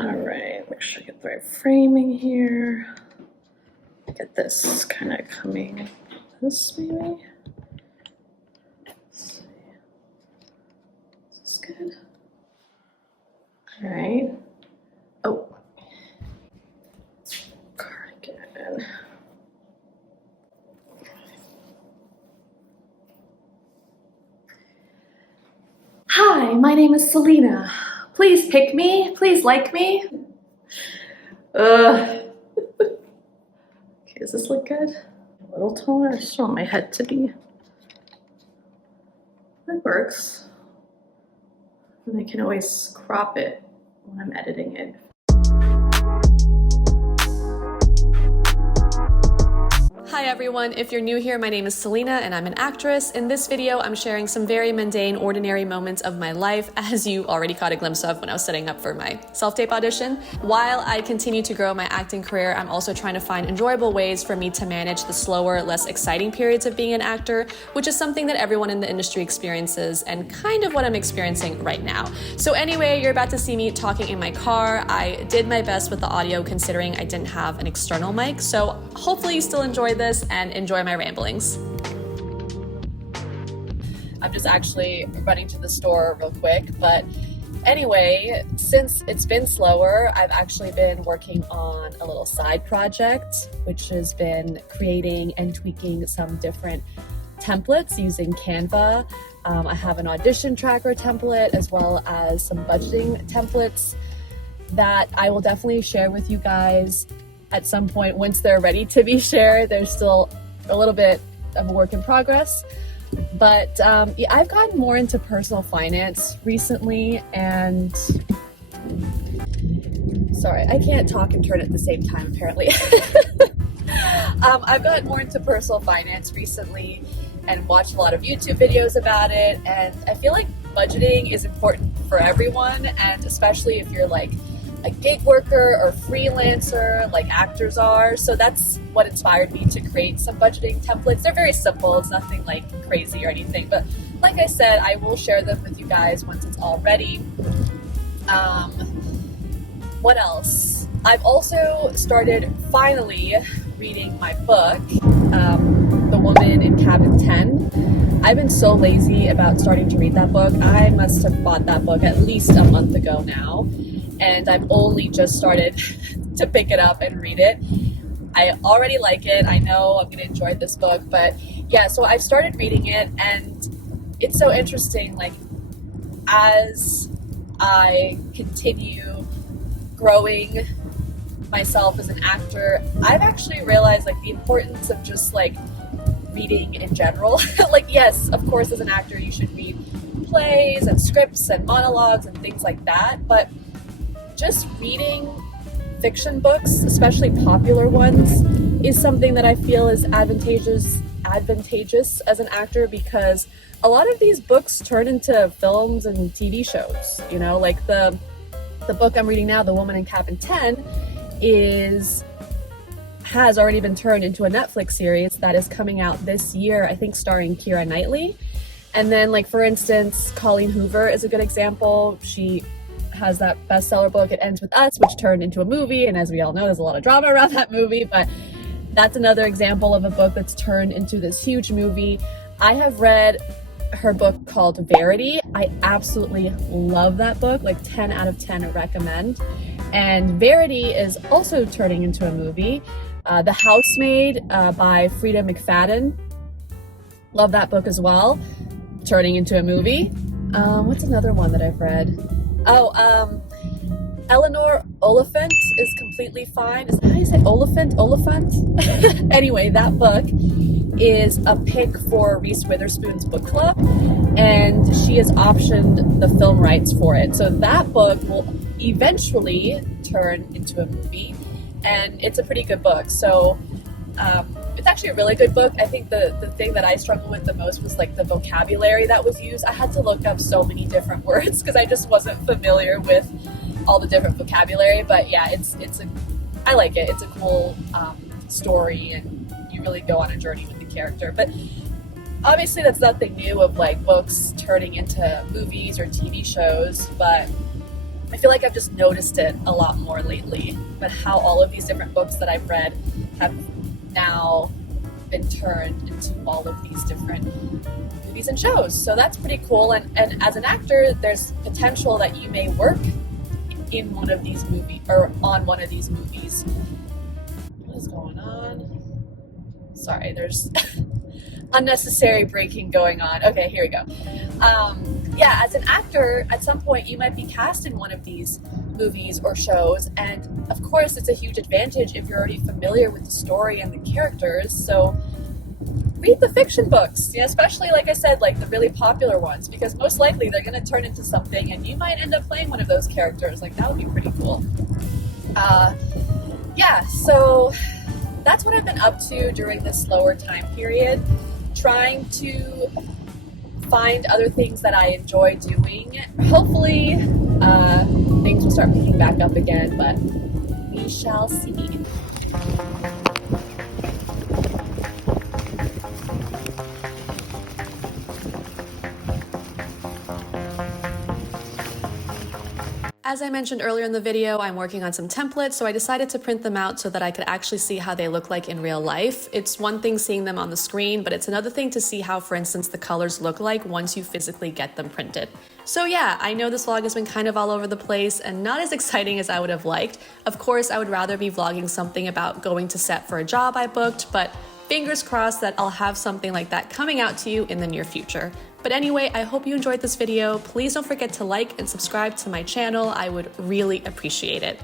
All right, make sure I get the right framing here. Get this kind of coming this maybe. Let's see. Is this good? All right. Oh. Cardigan. Hi, my name is Selena. Please pick me. Please like me. Okay, does this look good? A little taller. I just want my head to be. That works. And I can always crop it when I'm editing it. Hi everyone, if you're new here, my name is Selena and I'm an actress. In this video, I'm sharing some very mundane, ordinary moments of my life, as you already caught a glimpse of when I was setting up for my self-tape audition. While I continue to grow my acting career, I'm also trying to find enjoyable ways for me to manage the slower, less exciting periods of being an actor, which is something that everyone in the industry experiences and kind of what I'm experiencing right now. So anyway, you're about to see me talking in my car. I did my best with the audio considering I didn't have an external mic, so hopefully you still enjoy this and enjoy my ramblings. I'm just actually running to the store real quick, but anyway, since it's been slower, I've actually been working on a little side project, which has been creating and tweaking some different templates using Canva. I have an audition tracker template as well as some budgeting templates that I will definitely share with you guys at some point once they're ready to be shared. There's still a little bit of a work in progress, but yeah, I've gotten more into personal finance recently, and sorry, I can't talk and turn at the same time apparently. I've gotten more into personal finance recently and watched a lot of YouTube videos about it, and I feel like budgeting is important for everyone, and especially if you're like a gig worker or freelancer like actors are. So that's what inspired me to create some budgeting templates. They're very simple, it's nothing like crazy or anything, but like I said, I will share them with you guys once it's all ready. What else? I've also started finally reading my book, The Woman in Cabin 10. I've been so lazy about starting to read that book. I must have bought that book at least a month ago now, and I've only just started to pick it up and read it. I already like it. I know I'm going to enjoy this book, but yeah, so I've started reading it, and it's so interesting. Like, as I continue growing myself as an actor, I've actually realized like the importance of just like reading in general. Like, yes, of course, as an actor, you should read plays and scripts and monologues and things like that, but just reading fiction books, especially popular ones, is something that I feel is advantageous as an actor, because a lot of these books turn into films and TV shows. You know, like the book I'm reading now, The Woman in Cabin 10, has already been turned into a Netflix series that is coming out this year, I think starring Keira Knightley. And then, like, for instance, Colleen Hoover is a good example. She has that bestseller book, It Ends With Us, which turned into a movie, and as we all know, there's a lot of drama around that movie, but that's another example of a book that's turned into this huge movie. I have read her book called Verity. I absolutely love that book, like 10 out of 10 I recommend. And Verity is also turning into a movie. The Housemaid by Frida McFadden. Love that book as well. Turning into a movie. What's another one that I've read? Eleanor Oliphant is Completely Fine. Is that how you say Oliphant? Anyway, that book is a pick for Reese Witherspoon's book club, and she has optioned the film rights for it. So that book will eventually turn into a movie, and it's a pretty good book. So it's actually a really good book. I think the thing that I struggled with the most was like the vocabulary that was used. I had to look up so many different words because I just wasn't familiar with all the different vocabulary. But yeah, I like it. It's a cool story, and you really go on a journey with the character. But obviously that's nothing new of like books turning into movies or TV shows, but I feel like I've just noticed it a lot more lately, but how all of these different books that I've read have now been turned into all of these different movies and shows. So that's pretty cool. And as an actor, there's potential that you may work in one of these movies or on one of these movies. What is going on? Sorry, there's unnecessary braking going on. Okay, here we go. Yeah, as an actor, at some point you might be cast in one of these movies or shows, and of course it's a huge advantage if you're already familiar with the story and the characters. So read the fiction books, especially, like I said, like the really popular ones, because most likely they're going to turn into something and you might end up playing one of those characters. Like, that would be pretty cool. Yeah, so that's what I've been up to during this slower time period, trying to find other things that I enjoy doing. Hopefully things will start picking back up again, but we shall see. As I mentioned earlier in the video, I'm working on some templates, so I decided to print them out so that I could actually see how they look like in real life. It's one thing seeing them on the screen, but it's another thing to see how, for instance, the colors look like once you physically get them printed. So yeah, I know this vlog has been kind of all over the place and not as exciting as I would have liked. Of course, I would rather be vlogging something about going to set for a job I booked, but fingers crossed that I'll have something like that coming out to you in the near future. But anyway, I hope you enjoyed this video. Please don't forget to like and subscribe to my channel. I would really appreciate it.